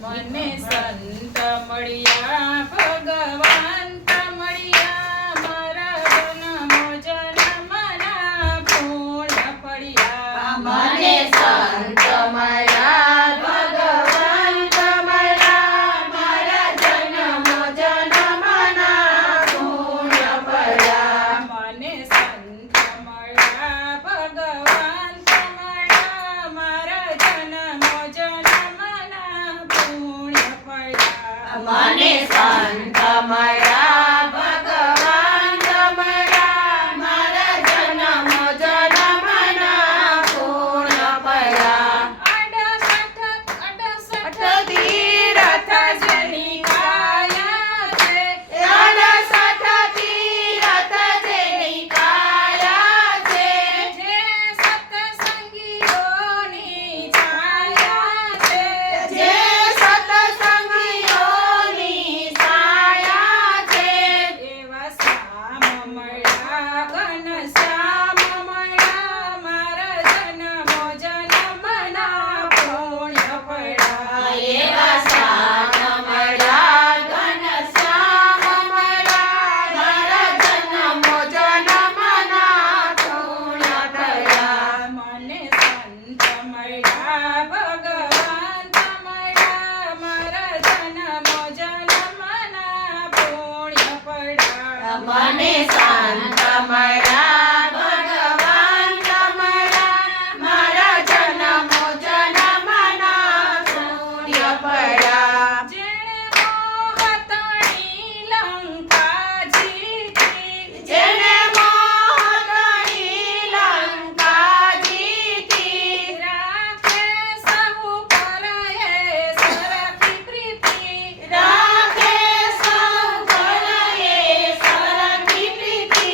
મને સંત મળ્યા ભગવંત મળ્યા મારા જન્મો જન્મના પૂર્ણ પડ્યા મને સંત મળ્યા ભગવંત મળ્યા મારા જન્મો જન્મના પુણ્ય પડ્યા મને સંત મળ્યા ભગવંત મળ્યા મારા જન્મો જન્મના પૂર્ણ પડ્યા મને સંત મળ્યા ભગવંત મળ્યા મારા જન્મો જન્મના પુણ્ય પડ્યા અડસઠ તીરથ જેની કાયા છે 68 તીરથ જેની કાયા છે જે સત્સંગીઓની છાયા છે જે સત્સંગીઓની છાયા છે એવા શ્યામ મળ્યા ઘનશ્યામ મળ્યા મારા જન્મો જન્મના પુણ્ય પડ્યા એવા શ્યામ મળ્યા ઘનશ્યામ મળ્યા મારા જન્મો જન્મના પુણ્ય થયા મને સંત મળ્યા ભગવંત મળ્યા મારા જન્મો જન્મના પુણ્ય પડ્યા મને શાંત મળ્યા ભગવંત મળ્યા મારા જન્મો જન્મના પુણ્ય પડ્યા જેણે મોહતણી લંકા જીતી જેને મોહની લંકા જીતી રાખે સહુ પર એ સરખી પ્રીતિ રાખે સૌ ભળે સરખી પ્રીતિ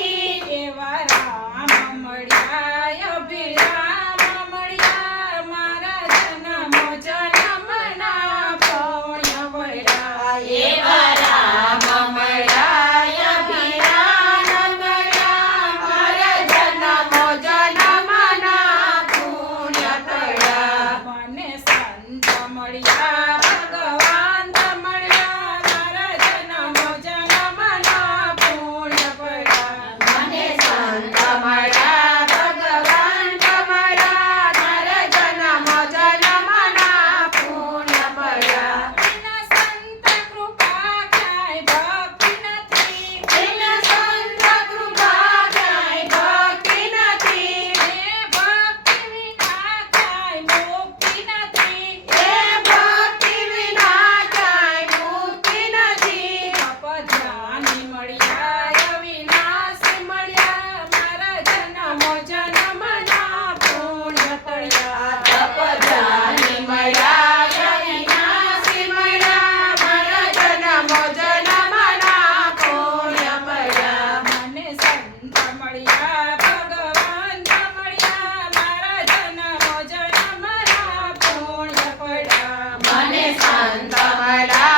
એવા રામ મળ્યા અભિરામ મળ્યા મારા જન્મો જન્મના પુણ્ય પડ્યા એવા રામ મળ્યા અભિરામ મળ્યા મારા જન્મો જન્મના પુણ્ય થયા મને સંત મળ્યા ભગવંત મળ્યા મારા જન્મો જન્મના પુણ્ય પડ્યા મને સંત મળ્યા ભગવંત મળ્યા મારા જન્મો જન્મના પુણ્ય પડ્યા વિના સંત કૃપા ક્યાંય ભક્તિ નથી વિના સંત કૃપા ક્યાંય ભક્તિ નથી એ ભક્તિ વિના ક્યાંય મુક્તિ નથી એ ભક્તિ વિના ક્યાંય મુક્તિ નથી તપધ્યાની મળ્યા અવિનાશી મળ્યા મારા જન્મો જન્મના પુણ્ય તળ્યા તપધ્યાની મળ્યા અવિનાશી મળ્યા મારા જન્મો જન્મના પુણ્ય પડ્યા મને સંત મળ્યા ભગવંત મળ્યા મારા જન્મો જન્મના પુણ્ય પડ્યા મને સંત મળ્યા